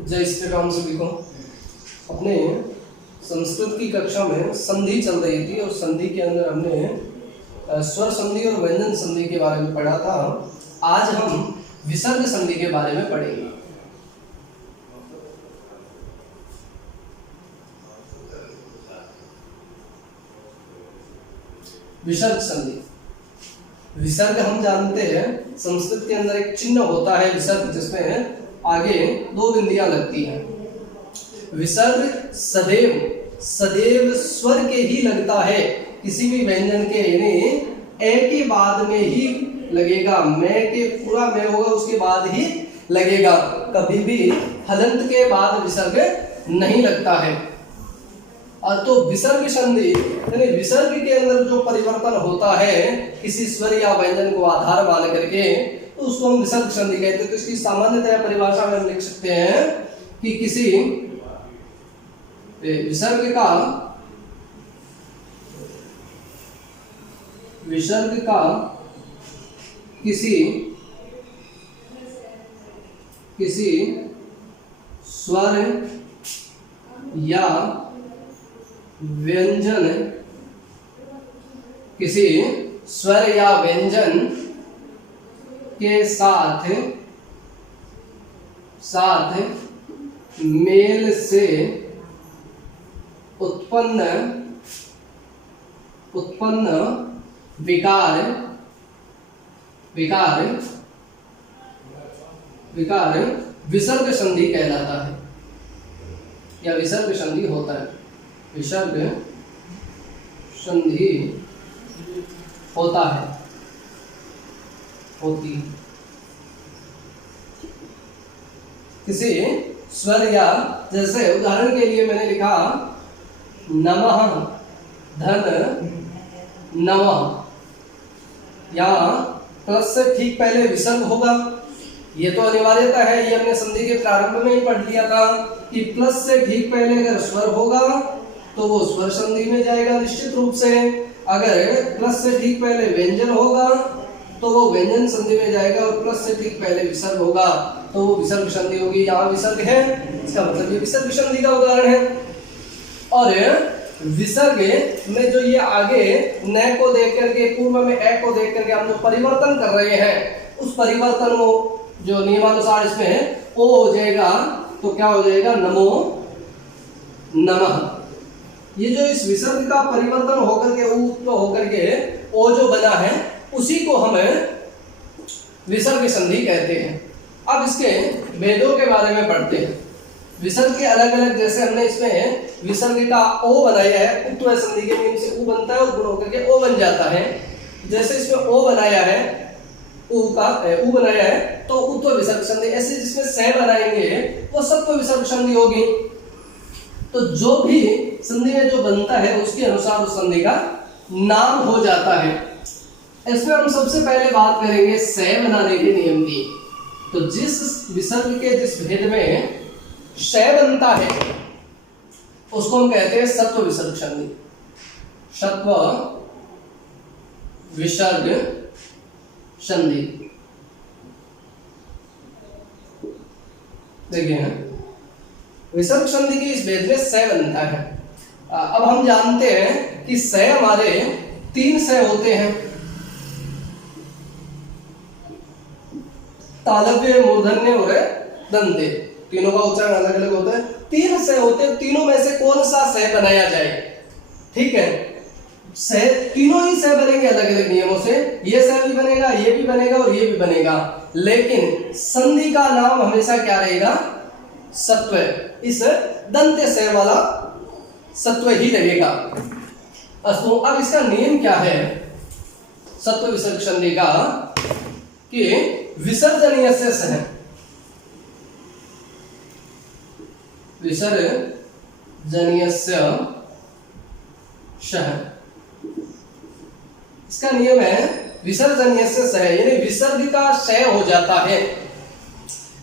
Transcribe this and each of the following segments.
जय श्री राम सभी को। अपने संस्कृत की कक्षा में संधि चल रही थी और संधि के अंदर हमने स्वर संधि और व्यंजन संधि के बारे में पढ़ा था। आज हम विसर्ग संधि के बारे में पढ़ेंगे। विसर्ग संधि। विसर्ग हम जानते हैं संस्कृत के अंदर एक चिन्ह होता है विसर्ग, जिसमें आगे दो बिंदियां लगती हैं। विसर्ग सदैव स्वर के ही लगता है, किसी भी व्यंजन के, यानी ए के बाद में ही लगेगा, मैं के पूरा मैं होगा उसके बाद ही लगेगा, कभी भी हलंत के बाद विसर्ग नहीं लगता है। और तो विसर्ग संधि यानी विसर्ग के अंदर जो परिवर्तन होता है किसी स्वर या व्यंजन को आधार मान करके, तो उसको हम विसर्ग संधि कहते हैं। तो इसकी सामान्यतः परिभाषा में हम लिख सकते हैं कि किसी विसर्ग का किसी स्वर या व्यंजन के साथ मेल से उत्पन्न विकार विसर्ग संधि कहलाता है या विसर्ग संधि होता है। विसर्ग संधि होता है, होती है। किसी स्वर या, जैसे उदाहरण के लिए मैंने लिखा नमः धन नमः, यहाँ प्लस से ठीक पहले विसर्ग होगा, ये तो अनिवार्यता है। ये हमने संधि के प्रारंभ में ही पढ़ लिया था कि प्लस से ठीक पहले अगर स्वर होगा तो वो स्वर संधि में जाएगा निश्चित रूप से। अगर प्लस से ठीक पहले व्यंजन होगा तो वो व्यंजन संधि में जाएगा, और प्लस से ठीक पहले विसर्ग होगा तो वो विसर्ग संधि होगी। यहाँ विसर्ग है, इसका मतलब ये विसर्ग संधि का उदाहरण है। और विसर्ग में जो ये आगे न को देख करके, पूर्व में ए को देख करके हम जो परिवर्तन कर रहे हैं, उस परिवर्तन को जो नियमानुसार इसमें ओ हो जाएगा, तो क्या हो जाएगा, नमो नमः। ये जो इस विसर्ग का परिवर्तन होकर के ऊ तो होकर के ओ जो बना है, उसी को हम विसर्ग संधि कहते हैं। अब इसके भेदों के बारे में पढ़ते हैं। विसर्ग के अलग अलग, जैसे हमने इसमें विसर्ग का ओ बनाया है, उत्व संधि के नियम से ऊ बनता है और गुण होकर के ओ बन जाता है। जैसे इसमें ओ बनाया है, ऊ बनाया है, तो उत्व विसर्ग संधि। ऐसे जिसमें स बनाएंगे वो सत्व विसर्ग संधि होगी। तो जो भी संधि में जो बनता है उसके अनुसार उस संधि का नाम हो जाता है। इसमें हम सबसे पहले बात करेंगे स बनाने के नियम की। तो जिस विसर्ग के जिस भेद में श बनता है उसको हम कहते हैं सत्व विसर्ग संधि। सत्व विसर्ग संधि। देखिए विसर्ग संधि की इस भेद में स बनता है। अब हम जानते हैं कि स हमारे 3 स होते हैं, तालव्य, मूर्धन्य और दंते। तीनों का उच्चारण अलग अलग होता है। 3 स होते हैं, तीनों में से कौन सा स बनाया जाए, ठीक है। स तीनों ही स बनेंगे अलग अलग नियमों से। ये स भी बनेगा, ये भी बनेगा और ये भी बनेगा, लेकिन संधि का नाम हमेशा क्या रहेगा, सत्व। इस दंत्य स वाला सत्व ही लगेगा। अस्तु, अब इसका नियम क्या है सत्व विसर्ग संधि का, कि विसर्जनीय से सह, विसर्जनीय से शह। इसका नियम है विसर्जनीय से सह, यानी विसर्ग का श हो जाता है।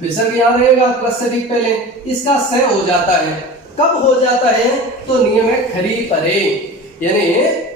विसर्ग यहां रहेगा प्लस से ठीक पहले, इसका स हो जाता है। कब हो जाता है, तो नियम है खरी परे, यानी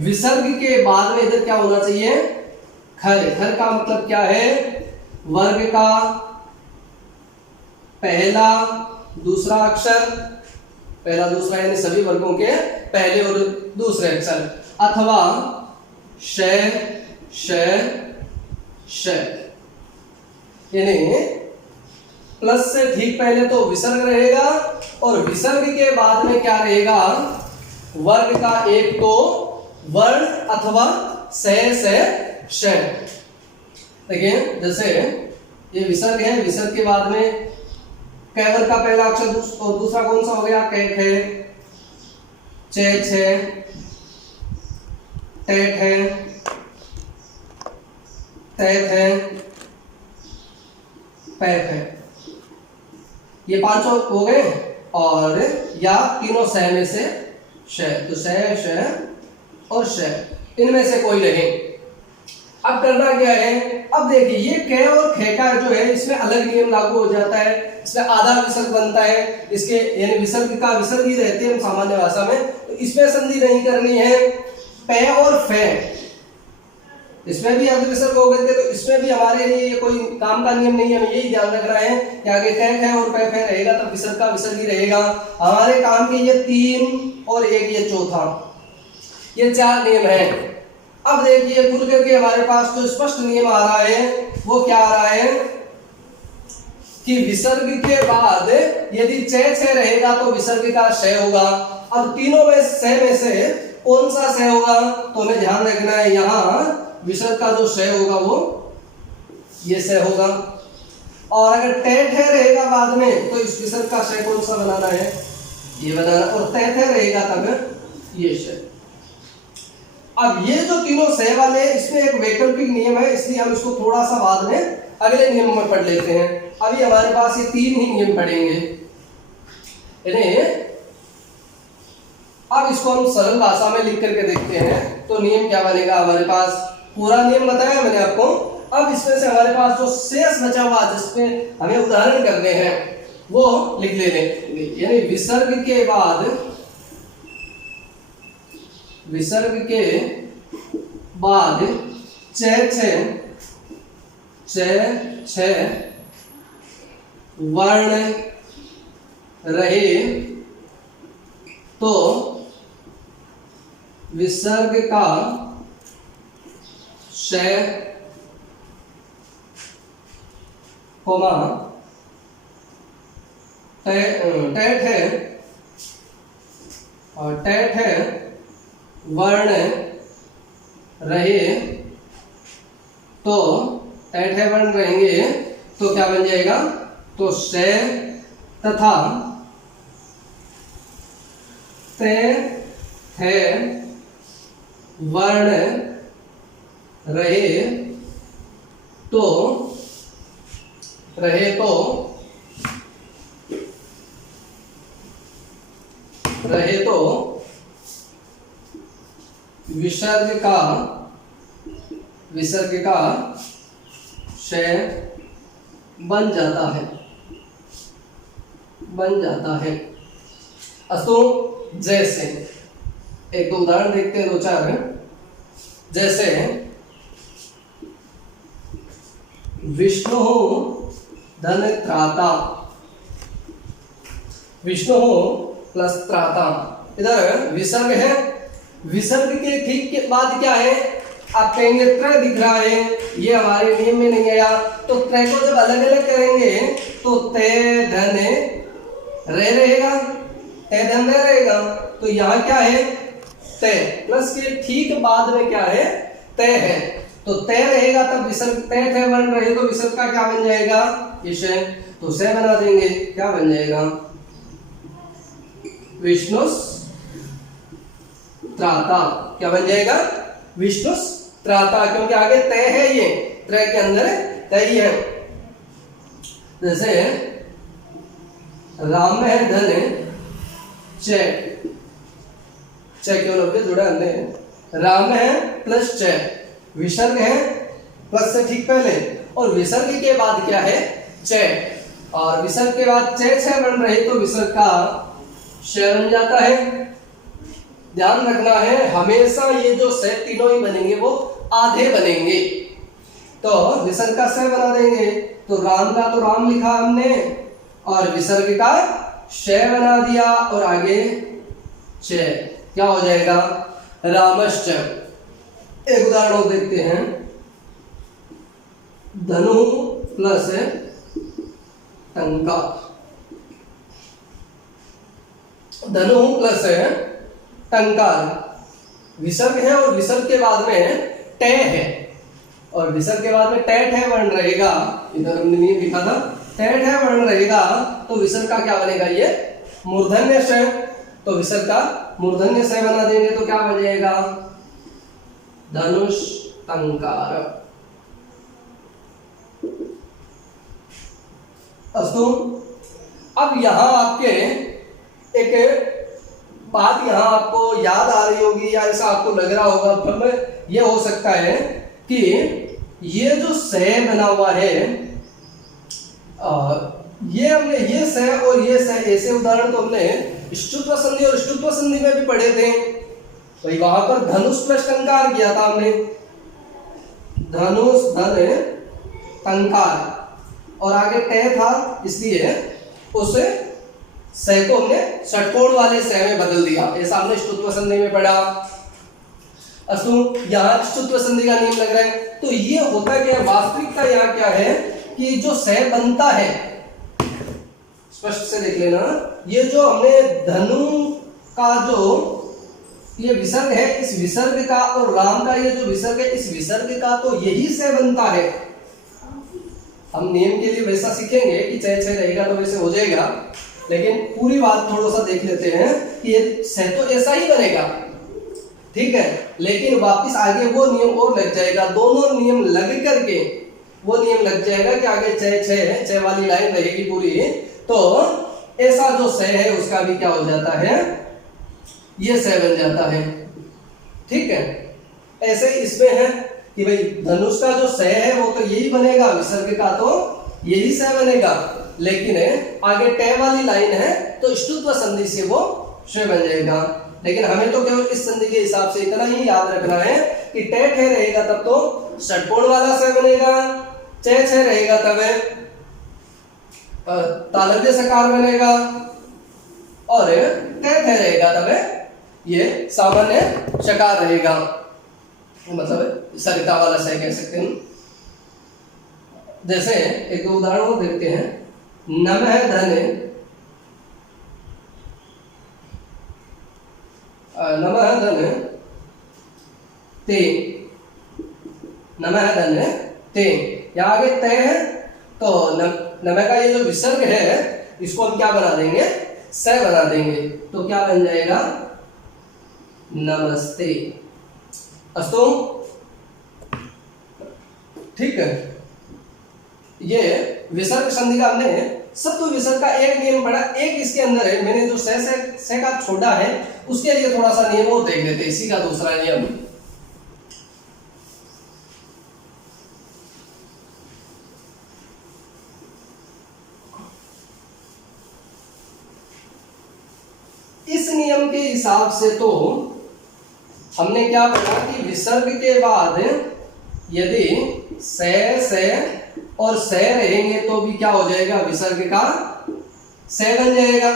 विसर्ग के बाद में इधर क्या होना चाहिए, खर। खर का मतलब क्या है, वर्ग का पहला दूसरा अक्षर, पहला दूसरा यानी सभी वर्गों के पहले और दूसरे अक्षर, अथवा श श श, यानी प्लस से ठीक पहले तो विसर्ग रहेगा और विसर्ग के बाद में क्या रहेगा, वर्ग का एक तो वर्ण अथवा से श। देखिए जैसे ये विसर्ग है, विसर्ग के बाद में कैवर का पहला अक्षर और दूसरा कौन सा हो गया, कै खे, चे छे, टे ठे, ते थे, पै थे, ये पांचों हो गए और या तीनों श में से श, तो श और श, इनमें से कोई नहीं। अब करना क्या है, अब देखिए ये कै और खे का जो है इसमें अलग नियम लागू हो जाता है, इसमें आधा विसर्ग बनता है, इसके यानी विसर्ग का विसर्ग ही रहते हैं सामान्य भाषा में, तो इसमें संधि नहीं करनी है। पै और फे, इसमें भी अर्ध विसर्ग हो गए थे, तो इसमें भी हमारे लिए ये कोई काम का नियम नहीं है, हमें यही ध्यान रखना है कि आगे कै खे और पै फे रहेगा तो विसर्ग का विसर्ग ही रहेगा। हमारे काम के ये तीन और एक ये चौथा, ये चार नियम है। अब देखिए खुल करके हमारे पास जो स्पष्ट नियम आ रहा है वो क्या आ रहा है कि विसर्ग के बाद यदि चे छे रहेगा तो विसर्ग का श होगा। अब तीनों में से कौन सा श होगा, तो हमें ध्यान रखना है यहाँ विसर्ग का जो श होगा वो ये श होगा, और अगर टे ठे रहेगा बाद में तो इस विसर्ग का श कौन सा बनाना है, ये बनाना, और ते थे रहेगा तब ये श। अब ये जो तीनों श वाले, इसमें एक वैकल्पिक नियम है, इसलिए हम इसको थोड़ा सा बाद में अगले नियम में पढ़ लेते हैं। अभी हमारे पास ये तीन ही नियम पढ़ेंगे। अब इसको हम सरल भाषा में लिख करके देखते हैं तो नियम क्या बनेगा हमारे पास। पूरा नियम बताया मैंने आपको, अब इसमें से हमारे पास जो शेष बचा हुआ जिसमें हमें उदाहरण करने हैं वो लिख लेंगे। यानी विसर्ग के बाद छे वर्ण रहे तो विसर्ग का श कोमा टेट है और टेट है वर्ण रहे तो टेट है वर्ण रहेंगे तो क्या बन जाएगा, तो श तथा ते थे वर्ण रहे तो विसर्ग का श बन जाता है। अस्तु जैसे एक दो उदाहरण देखते हैं, दो चार। जैसे विष्णु धन त्राता, विष्णु प्लस त्राता, इधर विसर्ग है, विसर्ग के ठीक के बाद क्या है, आप कहेंगे त्रय दिख रहा है, ये हमारे नियम में नहीं आया, तो त्रय को जब अलग अलग करेंगे तो ते धन रे रहेगा, ते धन रे रहेगा, तो यहाँ क्या है, ते प्लस के ठीक बाद में क्या है, ते है, तो ते रहेगा तब विसर्ग, ते थे वर्ण रहे तो विसर्ग का क्या बन जाएगा, ईशे, तो से बना देंगे, क्या बन जाएगा, विष्णुस त्राता, क्या बन जाएगा, विष्णुस त्राता, क्योंकि आगे तय है, ये त्रय के अंदर तय है। जैसे राम है धन च क्यों लगे जुड़ा हमने, राम है प्लस च, विसर्ग है प्लस से ठीक पहले, और विसर्ग के बाद क्या है, च, और विसर्ग के बाद छ बन रहे तो विसर्ग का श बन जाता है। ध्यान रखना है हमेशा ये जो स तीनों ही बनेंगे वो आधे बनेंगे, तो विसर्ग का स बना देंगे, तो राम का तो राम लिखा हमने, और विसर्ग का श बना दिया और आगे च, क्या हो जाएगा? रामश्च। एक उदाहरण और देखते हैं। धनु प्लस टंकार। धनु प्लस टंकार विसर्ग है और विसर्ग के बाद में टे है, और विसर्ग के बाद में टेट है वर्ण रहेगा। इधर हमने नहीं लिखा था, टेट है वर्ण रहेगा तो विसर्ग का क्या बनेगा? ये मूर्धन्य श। तो विसर्ग का मूर्धन्य श बना देंगे तो क्या बन जाएगा? धनुष टंकार। अस्तु। अब यहां आपके एक बात यहां आपको याद आ रही होगी या ऐसा आपको लग रहा होगा, फिर में यह हो सकता है कि ये जो स बना हुआ है, ये हमने ये स और ये स, ऐसे उदाहरण तो हमने ष्टुत्व संधि और ष्टुत्व संधि में भी पढ़े थे। तो वहां पर धनुष प्लस टंकार किया था हमने, धनुष धन टंकार, और आगे टे था, इसलिए उस स को हमने षटकोण वाले स में बदल दिया। ऐसा हमने ष्टुत्व संधि में पढ़ा। अस्तु, यहाँ ष्टुत्व संधि का नियम लग रहा है। तो ये होता क्या है? वास्तविकता यहाँ क्या है कि जो स बनता है, स्पष्ट से देख लेना, ये जो हमने धनु का जो ये विसर्ग है, इस विसर्ग का और राम का ये जो विसर्ग है, इस विसर्ग का तो यही स बनता है। हम नियम के लिए वैसा सीखेंगे कि च रहेगा तो वैसे हो जाएगा, लेकिन पूरी बात थोड़ा सा देख लेते हैं कि ये स तो ऐसा ही बनेगा, ठीक है, लेकिन वापस आगे वो नियम और लग जाएगा। दोनों नियम लग करके वो नियम लग जाएगा कि आगे च वाली लाइन रहेगी पूरी, तो ऐसा जो स है उसका भी क्या हो जाता है? ये स बन जाता है, ठीक है। ऐसे इसमें है कि भाई धनुष का जो स है वो तो यही बनेगा, विसर्ग का तो यही स बनेगा, लेकिन आगे टे वाली लाइन है तो ष्टुत्व संधि से वो श बन जाएगा। लेकिन हमें तो केवल इस संधि के हिसाब से इतना ही याद रखना है कि टे ठे रहेगा तब तो षटकोण वाला स बनेगा, चे छे रहेगा तब तालव्य सकार बनेगा, और टे ठे रहेगा तब ये सामान्य शकार रहेगा, मतलब सरिता वाला स कह सकते हैं। जैसे एक दो उदाहरण देखते हैं। नमः धन, नमः धन ते, नमः धन ते, यहाँ आगे ते है तो नमः का ये जो विसर्ग है इसको हम क्या बना देंगे? स बना देंगे, तो क्या बन जाएगा? नमस्ते। अस्तु, ठीक है। ये विसर्ग संधि का हमने सत्व विसर्ग का एक नियम पढ़ा, एक इसके अंदर है। मैंने जो से का छोड़ा है उसके लिए थोड़ा सा नियम और देख लेते हैं। इसी का दूसरा नियम, इस नियम के हिसाब से तो हमने क्या पढ़ा कि विसर्ग के बाद यदि से और स रहेंगे तो भी क्या हो जाएगा? विसर्ग का स बन जाएगा,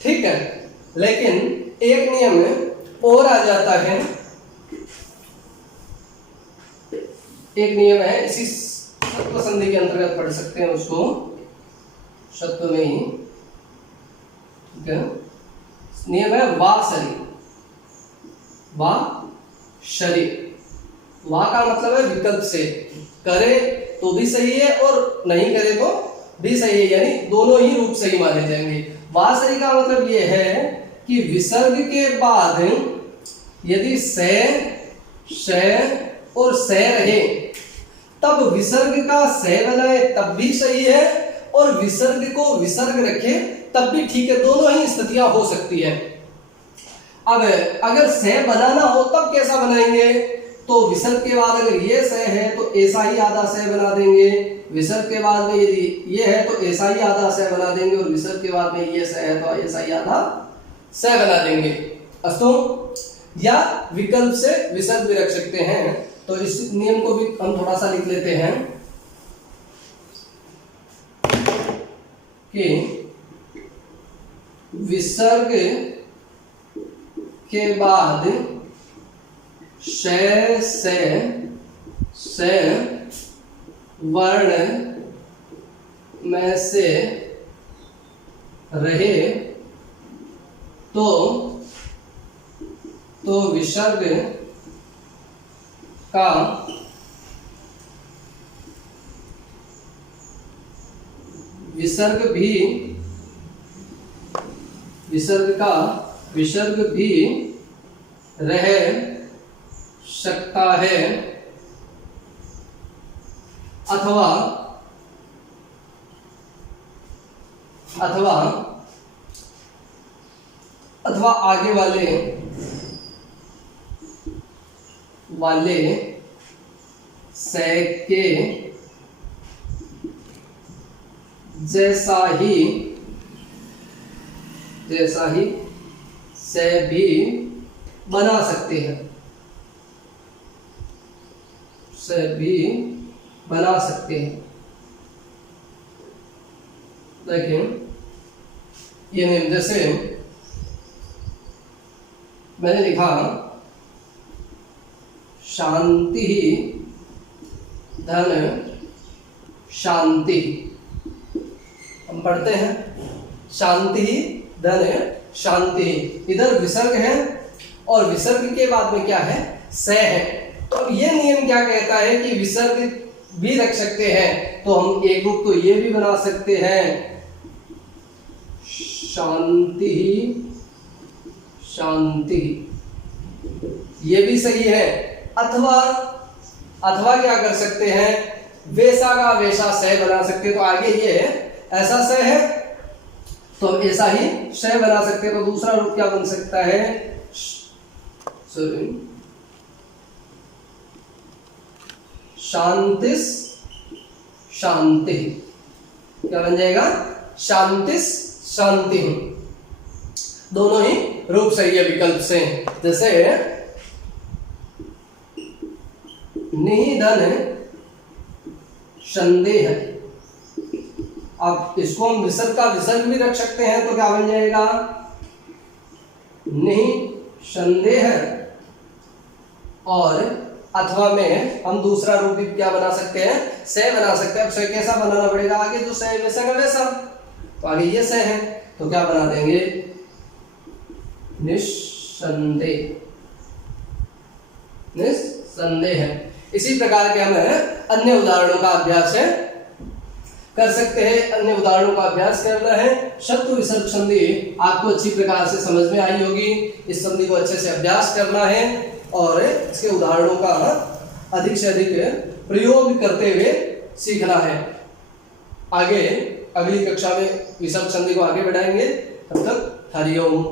ठीक है। लेकिन एक नियम और आ जाता है, एक नियम है, इसी षत्व संधि के अंतर्गत पढ़ सकते हैं उसको, षत्व में ही, ठीक है। नियम है वा शरीर, वा शरीर, वा का मतलब है विकल्प से, करे तो भी सही है और नहीं करे तो भी सही है, यानी दोनों ही रूप सही माने जाएंगे। वा शरीर का मतलब यह है कि विसर्ग के बाद यदि से, श और स रहे तब विसर्ग का स बनाए तब भी सही है, और विसर्ग को विसर्ग रखे तब भी ठीक है, दोनों ही स्थितियां हो सकती है। अब अगर स बनाना हो तब कैसा बनाएंगे? तो विसर्ग के बाद अगर ये स है तो ऐसा ही आधा स बना देंगे, विसर्ग के बाद में यदि ये है तो ऐसा ही आधा स बना देंगे, और विसर्ग के बाद में ये स है तो ऐसा ही आधा स बना देंगे। अस्तु, या विकल्प से विसर्ग भी रख सकते हैं। तो इस नियम को भी हम थोड़ा सा लिख लेते हैं। कि विसर्ग के बाद से वर्ण में से रहे तो विसर्ग का विसर्ग भी रह सकता है अथवा आगे वाले से के जैसा ही से भी बना सकते हैं, देखिए ये नियम जैसे मैंने लिखा शांति धन शांति, हम पढ़ते हैं शांति धन शांति, इधर विसर्ग है और विसर्ग के बाद में क्या है, से है। तो अब ये नियम क्या कहता है कि विसर्ग भी रख सकते हैं, तो हम एक रूप तो ये भी बना सकते हैं शांति, ये भी सही है। अथवा क्या कर सकते हैं, वैसा का वैसा से बना सकते हैं। तो आगे ये ऐसा से है तो हम ऐसा ही से बना सकते हैं। तो दूसरा रूप क्या बन सकता है, शांतिस शांति, क्या बन जाएगा, शांतिस शांति। दोनों ही रूप सही है विकल्प से। जैसे निधन संदेह, अब इसको हम विसर्ग का विसर्ग भी रख सकते हैं, तो क्या बन जाएगा, निसंदेह। और अथवा में हम दूसरा रूप भी क्या बना सकते हैं, से बना सकते हैं। अब से कैसा बनाना पड़ेगा, आगे जो से वैसा का वैसा, तो आगे ये से है तो क्या बना देंगे, निसंदेह। इसी प्रकार के हम अन्य उदाहरणों का अभ्यास कर सकते हैं। अन्य उदाहरणों का अभ्यास करना है। शत्रु विसर्ग संधि आपको अच्छी प्रकार से समझ में आई होगी। इस संधि को अच्छे से अभ्यास करना है और इसके उदाहरणों का अधिक से अधिक प्रयोग करते हुए सीखना है। आगे अगली कक्षा में विसर्ग संधि को आगे बढ़ाएंगे। तब तक हरिओम।